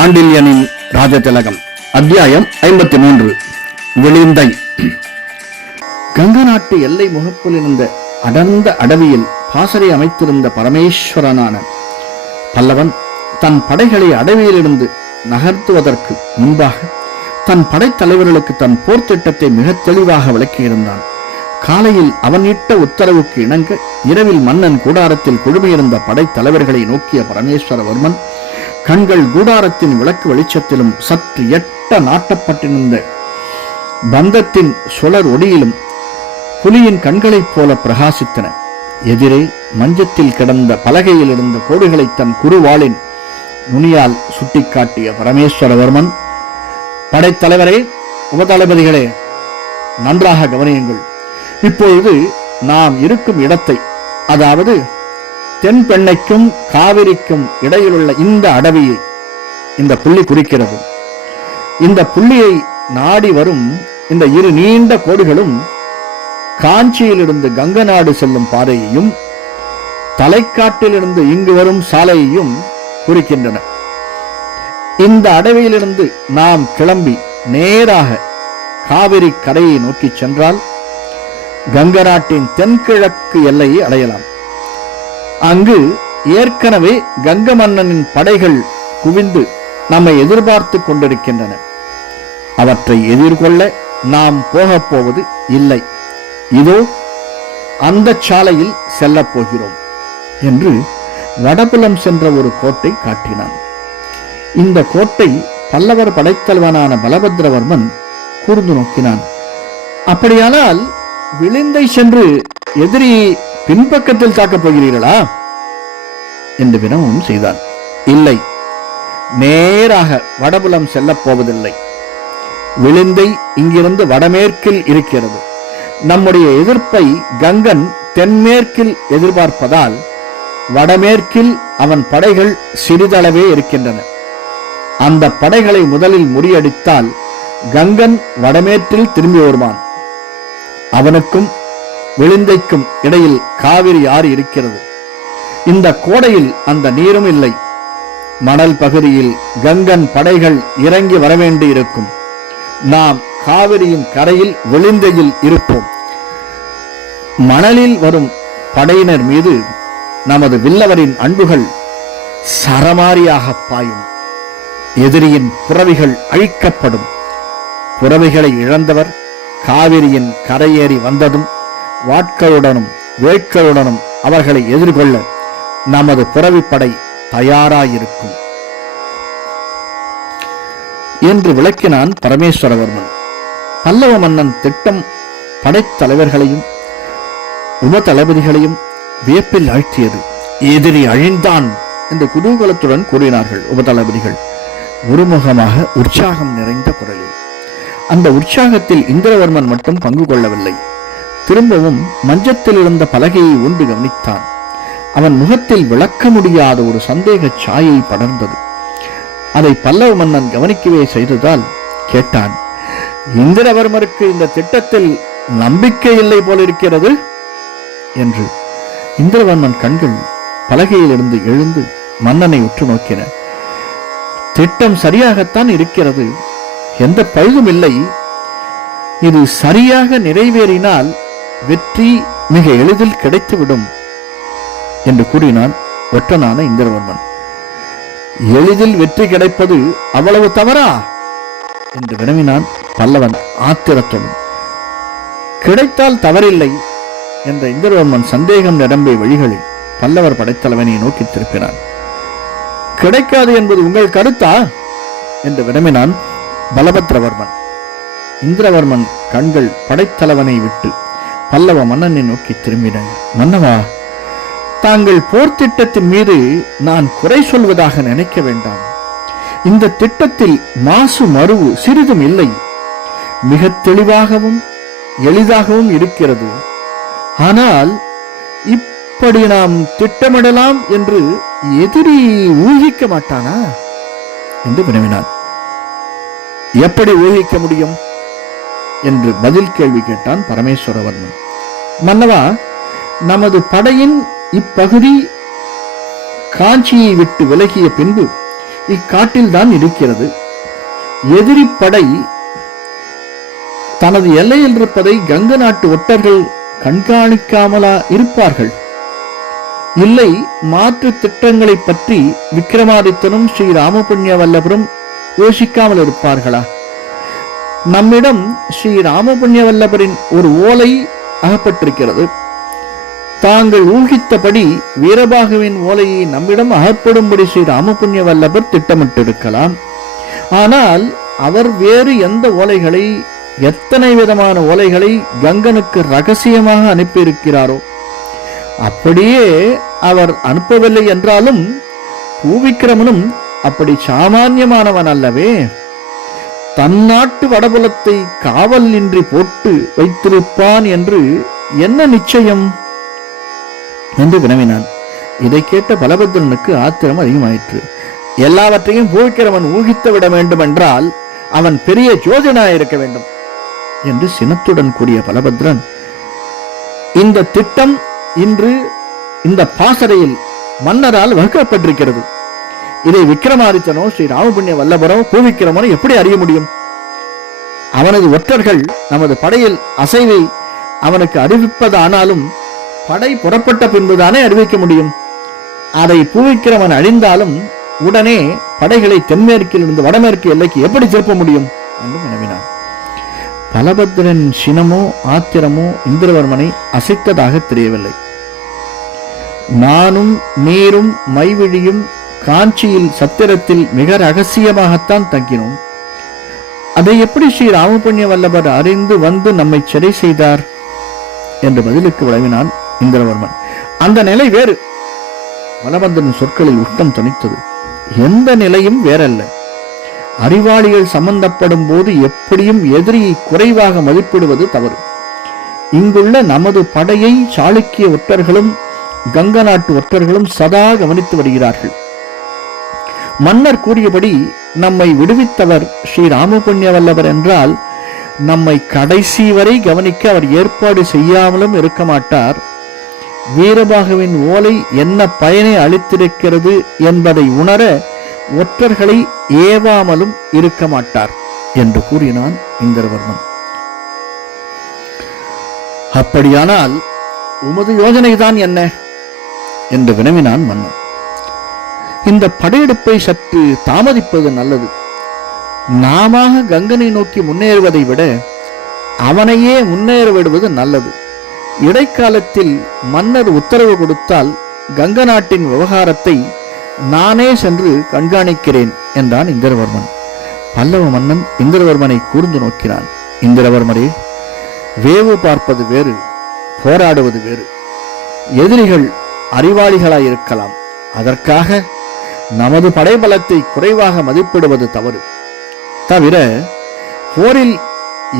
சாண்டில்யனின் ராஜதிலகம். அத்தியாயம் 53. விளிந்தை. கங்க நாட்டு எல்லை முகப்பில் இருந்த அடர்ந்த அடவியில் பாசறை அமைத்திருந்த பரமேஸ்வரனான பல்லவன் தன் படைகளை அடவியிலிருந்து நகர்த்துவதற்கு முன்பாக தன் படைத்தலைவர்களுக்கு தன் போர் திட்டத்தை மிக தெளிவாக விளக்கியிருந்தான். காலையில் அவன் இட்ட உத்தரவுக்கு இணங்க இரவில் மன்னன் கூடாரத்தில் குழுமியிருந்த படைத்தலைவர்களை நோக்கிய பரமேஸ்வரவர்மன் கண்கள் கூடாரத்தின் விளக்கு வெளிச்சத்திலும் சற்று எட்ட நாட்டப்பட்டிருந்த பந்தத்தின் சுழர் ஒடியிலும் புலியின் கண்களைப் போல பிரகாசித்தன. எதிரே மஞ்சத்தில் கிடந்த பலகையில் இருந்த கோடுகளை தன் குறுவாளின் நுனியால் சுட்டிக்காட்டிய பரமேஸ்வரவர்மன், படைத்தலைவரே, உபதளபதிகளே, நன்றாக கவனியுங்கள். இப்பொழுது நாம் இருக்கும் இடத்தை, அதாவது தென்பெண்ணைக்கும் காவிரிக்கும் இடையிலுள்ள இந்த அடவியை இந்த புள்ளி குறிக்கிறது. இந்த புள்ளியை நாடி வரும் இந்த இரு நீண்ட கோடுகளும் காஞ்சியிலிருந்து கங்க நாடு செல்லும் பாதையையும் தலைக்காட்டிலிருந்து இங்கு வரும் சாலையையும் குறிக்கின்றன. இந்த அடவியிலிருந்து நாம் கிளம்பி நேராக காவிரி கரையை நோக்கி சென்றால் கங்க நாட்டின் தென்கிழக்கு எல்லையை அடையலாம். அங்கு ஏற்கனவே கங்க மன்னனின் படைகள் குவிந்து நம்மை எதிர்பார்த்து கொண்டிருக்கின்றன. அவற்றை எதிர்கொள்ள நாம் போகப் போவது இல்லை. இதோ அந்த சாலையில் செல்லப் போகிறோம் என்று வடபுலம் சென்ற ஒரு கோட்டை காட்டினான். இந்த கோட்டை பல்லவர் படைத்தலைவனான பலபத்ரவர்மன் கூர்ந்து நோக்கினான். அப்படியானால் விளிந்தை சென்று எதிரி பின்பக்கத்தில் தாக்கப் போகிறீர்களா என்று வினவும் செய்தான். இல்லை, நேராக வடபுலம் செல்லப் போவதில்லை. விளிந்தை இங்கிருந்து வடமேற்கில் இருக்கிறது. நம்முடைய எதிர்ப்பை கங்கன் தென்மேற்கில் எதிர்பார்ப்பதால் வடமேற்கில் அவன் படைகள் சிறிதளவே இருக்கின்றன. அந்த படைகளை முதலில் முறியடித்தால் கங்கன் வடமேற்றில் திரும்பி வருவான். அவனுக்கும் விளிந்தைக்கும் இடையில் காவிரி ஆறு இருக்கிறது. இந்த கோடையில் அந்த நீரும் இல்லை. மணல் பகுதியில் கங்கன் படைகள் இறங்கி வரவேண்டி இருக்கும். நாம் காவிரியின் கரையில் விளிந்தையில் இருப்போம். மணலில் வரும் படையினர் மீது நமது வில்லவரின் அன்புகள் சரமாரியாக பாயும். எதிரியின் புறவிகள் அழிக்கப்படும். புறவிகளை இழந்தவர் காவிரியின் கரையேறி வந்ததும் வாட்களுடனும் வேட்களுடனும் அவர்களை எதிர்கொள்ள நமது புறவிப்படை தயாராயிருக்கும் என்று விளக்கினான் பரமேஸ்வரவர்மன். பல்லவ மன்னன் திட்டம் படைத்தலைவர்களையும் உபதளபதிகளையும் வியப்பில் ஆழ்த்தியது. எதிரி அழிந்தான் என்று குதூகலத்துடன் கூறினார்கள் உபதளபதிகள், ஒருமுகமாக உற்சாகம் நிறைந்த குரலில். அந்த உற்சாகத்தில் இந்திரவர்மன் மட்டும் பங்கு கொள்ளவில்லை. திரும்பவும் மஞ்சத்தில் இருந்த பலகையை ஊன்றி கவனித்தான். அவன் முகத்தில் விளக்க முடியாத ஒரு சந்தேக சாயை படர்ந்தது. அதை பல்லவ மன்னன் கவனிக்கவே செய்ததால் கேட்டான், இந்திரவர்மருக்கு இந்த திட்டத்தில் நம்பிக்கை இல்லை போலிருக்கிறது என்று. இந்திரவர்மன் கண்கள் பலகையிலிருந்து எழுந்து மன்னனை உற்று நோக்கின. திட்டம் சரியாகத்தான் இருக்கிறது, எந்த பழுதும் இல்லை. இது சரியாக நிறைவேறினால் வெற்றி மிக எளிதில் கிடைத்துவிடும் என்று கூறினான் ஒற்றனான இந்திரவர்மன். எளிதில் வெற்றி கிடைப்பது அவ்வளவு தவறா என்று வினவினான் பல்லவன் ஆத்திரத்துடன். கிடைத்தால் தவறில்லை என்ற இந்திரவர்மன் சந்தேகம் நிரம்பிய வழிகளில் பல்லவர் படைத்தலைவனை நோக்கி திருப்பினான். கிடைக்காது என்பது உங்கள் கருத்தா என்று வினவினான் பலபத்ரவர்மன். இந்திரவர்மன் கண்கள் படைத்தலைவனை விட்டு பல்லவ மன்னனை நோக்கி திரும்பின. மன்னவா, தாங்கள் போர் திட்டத்தின் மீது நான் குறை சொல்வதாக நினைக்க வேண்டாம். இந்த திட்டத்தில் மாசு மறுவு சிறிதும் இல்லை. மிக தெளிவாகவும் எளிதாகவும் இருக்கிறது. ஆனால் இப்படி நாம் திட்டமிடலாம் என்று எதிரி ஊகிக்க மாட்டானா என்று வினவினான். எப்படி ஊகிக்க முடியும் என்று பதில் கேள்வி கேட்டான் பரமேஸ்வரவர்மன். மன்னவா, நமது படையின் இப்பகுதி காஞ்சியை விட்டு விலகிய பின்பு இக்காட்டில் தான் இருக்கிறது. எதிரி படை தனது எல்லையில் இருப்பதை கங்க நாட்டு ஒற்றர்கள் கண்காணிக்காமலா இருப்பார்கள்? இல்லை, மாற்று திட்டங்களை பற்றி விக்ரமாதித்தனும் ஸ்ரீ ராமபுண்ணிய வல்லபரும் யோசிக்காமல் இருப்பார்களா? நம்மிடம் ஸ்ரீ ராமபுண்ணிய வல்லபரின் ஒரு ஓலை அகப்பட்டிருக்கிறது. தாங்கள் ஊகித்தபடி வீரபாகுவின் ஓலையை நம்மிடம் அகப்படும்படி ஸ்ரீ ராமபுண்ணிய வல்லபர் திட்டமிட்டிருக்கலாம். ஆனால் அவர் வேறு எந்த ஓலைகளை, எத்தனை விதமான ஓலைகளை கங்கனுக்கு ரகசியமாக அனுப்பியிருக்கிறாரோ, அப்படியே அவர் அனுப்பவில்லை என்றாலும் பூவிக்கிரமனும் அப்படி சாமானியமானவன் அல்லவே. தன்னாட்டு வடபுலத்தை காவல் இன்றி போட்டு வைத்திருப்பான் என்று என்ன நிச்சயம் என்று வினவினான். இதை கேட்ட பலபத்ரனுக்கு ஆத்திரம் அதிகமாயிற்று. எல்லாவற்றையும் பூவிக்கிரமன் ஊகித்து விட வேண்டும் என்றால் அவன் பெரிய ஜோதிடனாயிருக்க வேண்டும் என்று சினத்துடன் கூறிய பலபத்ரன், இந்த திட்டம் இன்று இந்த பாசறையில் மன்னரால் வகுக்கப்பட்டிருக்கிறது. இதை விக்ரமாதித்தனோ ஸ்ரீ ராமபுண்ணிய வல்லபரோ பூவிக்கிரமனோ எப்படி அறிய முடியும்? அவனது ஒற்றர்கள் நமது படையில் அசைவை அவனுக்கு அறிவிப்பதானாலும் படை புறப்பட்ட பின்புதானே அறிவிக்க முடியும். அதை பூவிக்கிரமன் அழிந்தாலும் உடனே படைகளை தென்மேற்கில் இருந்து வடமேற்கு எல்லைக்கு எப்படி திருப்ப முடியும் என்று வினவினான். பலபத்ரன் சினமோ ஆத்திரமோ இந்திரவர்மனை அசைத்ததாக தெரியவில்லை. நானும் நீரும் மைவிழியும் காஞ்சியில் சத்திரத்தில் மிக ரகசியமாகத்தான் தங்கினோம். அதை எப்படி ஸ்ரீ ராமபுண்ணிய வல்லபர் அறிந்து வந்து நம்மை சிறை செய்தார் என்று பதிலுக்கு விளவினான் இந்திரவர்மன். அந்த நிலை வேறு. பலபந்தரின் சொற்களில் உஷ்டம் துணித்தது. எந்த நிலையும் வேறல்ல. அறிவாளிகள் சம்பந்தப்படும் போது எப்படியும் எதிரியை குறைவாக மதிப்பிடுவது தவறு. இங்குள்ள நமது படையை சாளுக்கிய ஒற்றர்களும் கங்க நாட்டு ஒற்றர்களும் சதா கவனித்து வருகிறார்கள். மன்னர் கூறியபடி நம்மை விடுவித்தவர் ஸ்ரீ ராமபுண்ணிய வல்லவர் என்றால் நம்மை கடைசி வரை கவனிக்க அவர் ஏற்பாடு செய்யாமலும் இருக்க மாட்டார். வீரபாகுவின் ஓலை என்ன பயனை அளித்திருக்கிறது என்பதை உணர ஒற்றர்களை ஏவாமலும் இருக்க மாட்டார் என்று கூறினான் இந்திரவர்மன். அப்படியானால் உமது யோசனைதான் என்ன என்று வினவினான் மன்னன். இந்த படையெடுப்பை சற்று தாமதிப்பது நல்லது. நாம கங்கனை நோக்கி முன்னேறுவதை விட அவனையே முன்னேற விடுவது நல்லது. இடைக்காலத்தில் மன்னர் உத்தரவு கொடுத்தால் கங்க நாட்டின் விவகாரத்தை நானே சென்று கண்காணிக்கிறேன் என்றான் இந்திரவர்மன். பல்லவ மன்னன் இந்திரவர்மனை கூர்ந்து நோக்கினான். இந்திரவர்மரே, வேவு பார்ப்பது வேறு, போராடுவது வேறு. எதிரிகள் அறிவாளிகளாயிருக்கலாம். அதற்காக நமது படைபலத்தை குறைவாக மதிப்பிடுவது தவறு. தவிர போரில்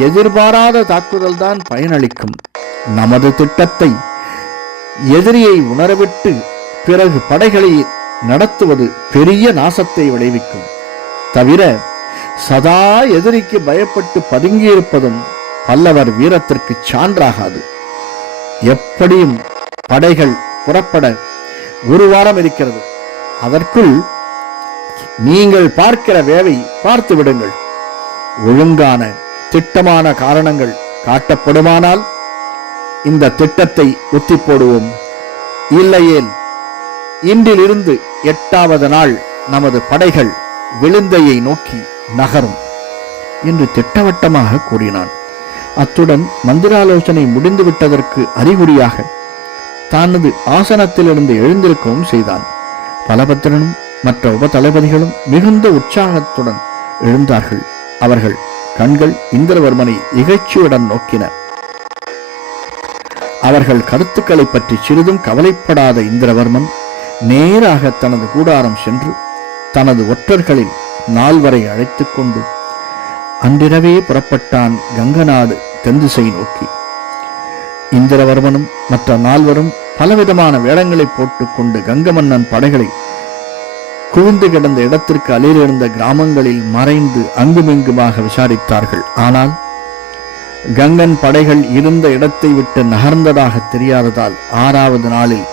எதிர்பாராத தாக்குதல் தான் பயனளிக்கும். நமது திட்டத்தை எதிரியை உணரவிட்டு பிறகு படைகளை நடத்துவது பெரிய நாசத்தை விளைவிக்கும். தவிர சதா எதிரிக்கு பயப்பட்டு பதுங்கியிருப்பதும் பல்லவர் வீரத்திற்கு சான்றாகாது. எப்படியும் படைகள் புறப்பட ஒரு வாரம் இருக்கிறது. அதற்குள் நீங்கள் பார்க்கிற வேவை பார்த்து விடுங்கள். ஒழுங்கான திட்டமான காரணங்கள் காட்டப்படுமானால் இந்த திட்டத்தை ஒத்தி போடுவோம். இல்லையேல் இன்றிலிருந்து 8வது நாள் நமது படைகள் விழுந்தையை நோக்கி நகரும் என்று திட்டவட்டமாக கூறினான். அத்துடன் மந்திராலோசனை முடிந்துவிட்டதற்கு அறிகுறியாக தனது ஆசனத்திலிருந்து எழுந்திருக்கவும் செய்தான். பலபத்திரனும் மற்ற உப தளபதிகளும் மிகுந்த உற்சாகத்துடன் எழுந்தார்கள். அவர்கள் கண்கள் இந்திரவர்மனை இகழ்ச்சியுடன் நோக்கின. அவர்கள் கருத்துக்களை பற்றி சிறிதும் கவலைப்படாத இந்திரவர்மன் நேராக தனது கூடாரம் சென்று தனது ஒற்றர்களில் 4 அழைத்துக் கொண்டு அன்றிரவே புறப்பட்டான் கங்கநாடு தென்திசை நோக்கி. இந்திரவர்மனும் மற்ற 4 பலவிதமான வேடங்களை போட்டுக்கொண்டு கங்க மன்னன் படைகளை குவிந்து கிடந்த இடத்திற்கு அருகிலிருந்த கிராமங்களில் மறைந்து அங்குமிங்குமாக விசாரித்தார்கள். ஆனால் கங்கன் படைகள் இருந்த இடத்தை விட்டு நகர்ந்ததாக தெரியாததால் 6வது நாளில்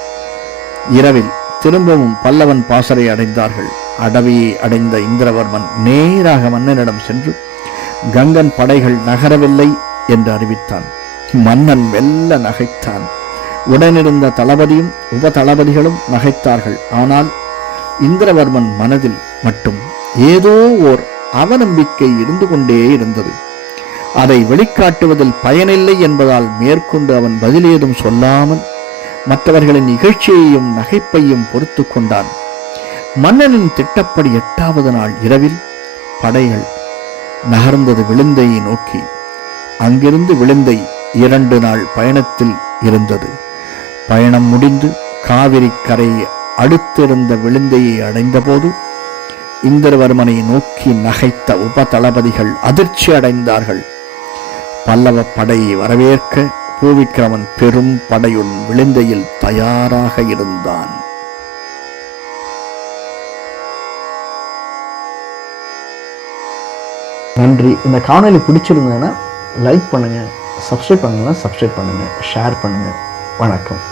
இரவில் திரும்பவும் பல்லவன் பாசறை அடைந்தார்கள். அடவியை அடைந்த இந்திரவர்மன் நேராக மன்னனிடம் சென்று கங்கன் படைகள் நகரவில்லை என்று அறிவித்தான். மன்னன் மெல்ல நகைத்தான். உடனிருந்த தளபதியும் உப தளபதிகளும் நகைத்தார்கள். ஆனால் இந்திரவர்மன் மனதில் மட்டும் ஏதோ ஓர் அவநம்பிக்கை இருந்து கொண்டே இருந்தது. அதை வெளிக்காட்டுவதில் பயனில்லை என்பதால் மேற்கொண்டு அவன் பதில் ஏதும் சொல்லாமல் மற்றவர்களின் இகழ்ச்சியையும் நகைப்பையும் பொறுத்து கொண்டான். மன்னனின் திட்டப்படி 8வது நாள் இரவில் படைகள் நகர்ந்தது விளிந்தையை நோக்கி. அங்கிருந்து விளிந்தை 2 நாள் பயணத்தில் இருந்தது. பயணம் முடிந்து காவிரி கரையை அடுத்திருந்த விளிந்தையை அடைந்தபோது இந்திரவர்மனை நோக்கி நகைத்த உப தளபதிகள் அதிர்ச்சி அடைந்தார்கள். பல்லவ படையை வரவேற்க பூவிக்கிரமன் பெரும் படையுடன் விளிந்தையில் தயாராக இருந்தான். நன்றி. இந்த காணொளி பிடிச்சிருந்ததுன்னா லைக் பண்ணுங்கள், சப்ஸ்கிரைப் பண்ணுங்கள், ஷேர் பண்ணுங்கள். வணக்கம்.